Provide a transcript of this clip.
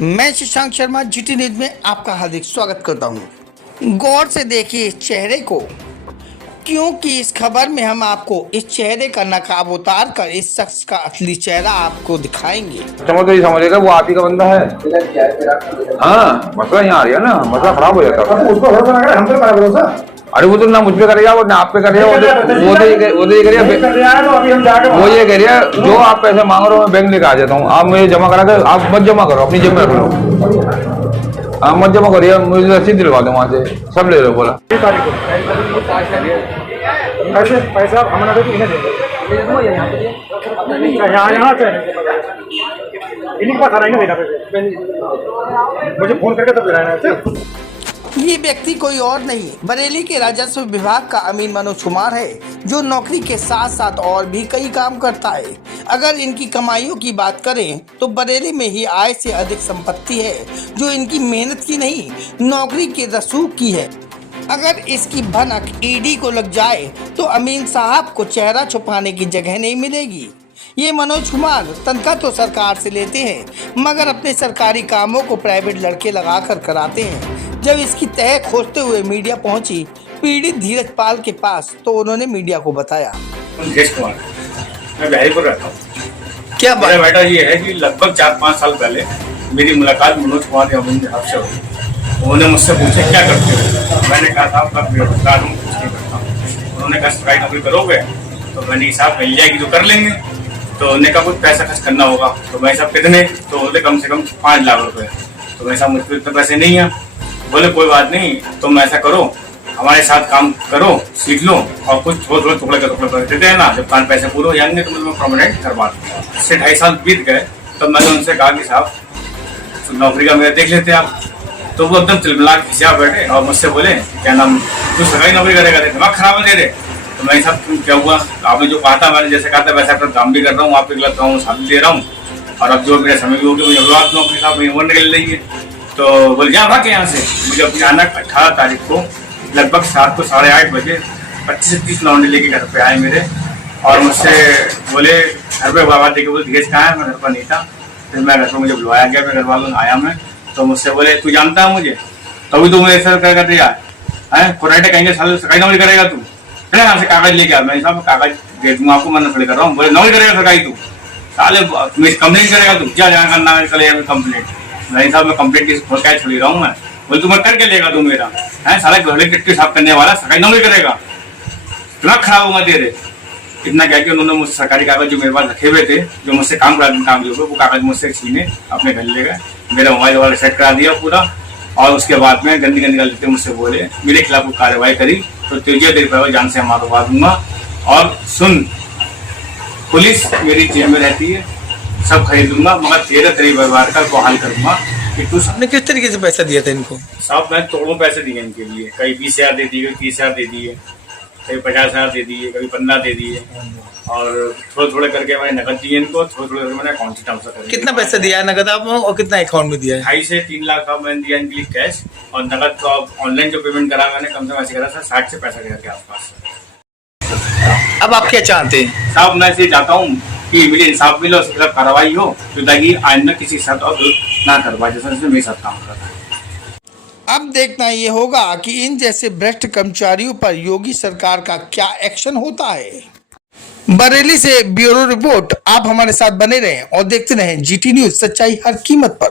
मैं Shashank Sharma GT news में आपका हार्दिक स्वागत करता हूं। गौर से देखिए इस चेहरे को, क्योंकि इस खबर में हम आपको इस चेहरे का नकाब उतार कर इस शख्स का असली चेहरा आपको दिखाएंगे। तो ये समझेगा वो आप ही का बंदा है। हाँ, मसला यहाँ आ रहा है ना, मसला खराब हो जाता है। उसको भरोसा ना करे, हम पे करा भरोसा। अरे वो तो ना मुझ पे करेगा और ना आप पे करेगा। वो तो ये करेगा, वो ये कह रही है जो आप पैसे मांग रहे हो मैं बैंक लेके आ जाता हूँ, आप मुझे जमा करा कर, आप मत जमा करो, अपनी जेब में रख लो। आप मत जमा करिए, मुझे रसीद दिलवा दो वहाँ से, सब ले लो। बोला पैसा हमारा मुझे फोन करके तब दिलाना। ये व्यक्ति कोई और नहीं बरेली के राजस्व विभाग का अमीन मनोज कुमार है, जो नौकरी के साथ साथ और भी कई काम करता है। अगर इनकी कमाइयों की बात करें तो बरेली में ही आय से अधिक संपत्ति है, जो इनकी मेहनत की नहीं नौकरी के रसूख की है। अगर इसकी भनक ईडी को लग जाए तो अमीन साहब को चेहरा छुपाने की जगह नहीं मिलेगी। ये मनोज कुमार तनख्वाह तो सरकार से लेते हैं, मगर अपने सरकारी कामों को प्राइवेट लड़के लगाकर कराते हैं। जब इसकी तह खोजते हुए मीडिया पहुंची पीड़ित धीरज पाल के पास, तो उन्होंने मीडिया को बताया। मैं बिहारीपुर रहता हूँ। क्या मेरा बेटा ये है कि लगभग 4-5 साल पहले मेरी मुलाकात मनोज कुमार से हुई। उन्होंने मुझसे पूछा क्या करते हो, मैंने कहा था मैं बेरोजगार हूँ, कुछ नहीं करता हूँ। उन्होंने कहा सरकारी नौकरी करोगे, तो मैंने हिसाब मिल जाएगी तो कर लेंगे। तो उन्होंने कहा कुछ पैसा खर्च करना होगा, तो मैं साहब कितने, तो बोले कम से कम 5 लाख रुपए। तो मैं साहब मुझ पर इतने पैसे नहीं है। बोले कोई बात नहीं, तुम ऐसा करो हमारे साथ काम करो, सीख लो और कुछ थोड़ा टुकड़े कर देते हैं ना, जब कान पैसे पूरे हो जाएंगे तो मैं तुम्हें परमानेंट करवा दूंगा। इससे 2.5 साल बीत गए, तब मैंने उनसे कहा कि साहब नौकरी का मेरा देख लेते आप। तो वो एकदम तिलमिला खिंचा बैठे और मुझसे बोले क्या नाम तू सरकारी नौकरी करेगा, दिमाग खराब है तेरे। तो मैं साहब क्या हुआ, आपने जो कहा था मैंने जैसे कहा था वैसा अपना काम भी कर रहा हूँ, आपके गलत काम शादी दे रहा हूँ, और अब जो मेरा समय भी हो गया मुझे अगलवाद नौकरी साहब वही निकल रही है। तो बोल जा भाग यहाँ से। मुझे अपनी आना 18 तारीख को लगभग 7 को 8:30 बजे 25 से 30 लौंडे लेके घर पे आए मेरे, और मुझसे बोले घर पे बाबा देखे, बोले धीरज कहाँ है, मैं घर पर नहीं था। फिर मैं घर पर मुझे बुलवाया गया, मेरे घर वालों ने आया मैं, तो मुझसे बोले तू जानता है मुझे, तभी तो मुझे ऐसा कर दिया है, कोराटे कहेंगे साल सरकारी नौकरी करेगा तू, है यहाँ से कागज लेके आ। मैं साहब कागज दे दूंगा आपको, मैं नौकरी कर रहा हूँ। बोले नौकरी करेगा सरकारी तू, साले कंप्लेंट करेगा तू, क्या जहाँ करना है करेगा कंप्लेंट। नहीं साहब मैं कंप्लेंट की खोल के छोड़ रहा हूँ मैं। बोले तू मैं करके लेगा तू मेरा, है साला घोड़े किट्टी साफ करने वाला सरकारी नौकरी करेगा, दिमाग खराब होगा तेरे। इतना कह के उन्होंने मुझसे सरकारी कागज जो मेरे पास रखे हुए थे, जो मुझसे काम जो वो कागज मुझसे छीने अपने घर ले गए, मेरा मोबाइल वाला सेट करा दिया पूरा, और उसके बाद में गंदी गंदी गलती मुझसे बोले, मेरे खिलाफ कार्रवाई करी तो तुझे तेरी परिवार जान से मारवा दूंगा। और सुन, पुलिस मेरी जेब में रहती है, सब खरीदूंगा, मगर तेरे परिवार का बहाल करूंगा कि तू। आपने किस तरीके से पैसा दिया था इनको? साहब मैं तोड़ों पैसे दिए इनके लिए, कहीं 20,000 दे दिए, कभी 30,000 दे दिए, कभी 50,000 दे दिए, कभी 15 दे दिए, और थोड़े थोड़े करके मैंने नकद दिए इनको, थोड़े थोड़े करके मैंने अकाउंट से ट्रांसफर कर। कितना पैसा दिया है नगद आपने और कितना अकाउंट में दिया है? 2.5 से 3 लाख का मैंने दिया इनके लिए कैश, और नकद तो ऑनलाइन जो पेमेंट करा मैंने कम से कम ऐसे करा था 60 से 65,000 के आसपास। अब आप क्या चाहते हैं? साहब मैं इसे चाहता हूँ कि मुझे इंसाफ मिले, उसके खिलाफ कार्रवाई हो, तो ताकि आइंदा किसी के साथ और ना करवाए जैसा मेरे साथ काम कर रहा है। अब देखना ये होगा कि इन जैसे भ्रष्ट कर्मचारियों पर योगी सरकार का क्या एक्शन होता है। बरेली से ब्यूरो रिपोर्ट। आप हमारे साथ बने रहें और देखते रहें जीटी न्यूज, सच्चाई हर कीमत पर।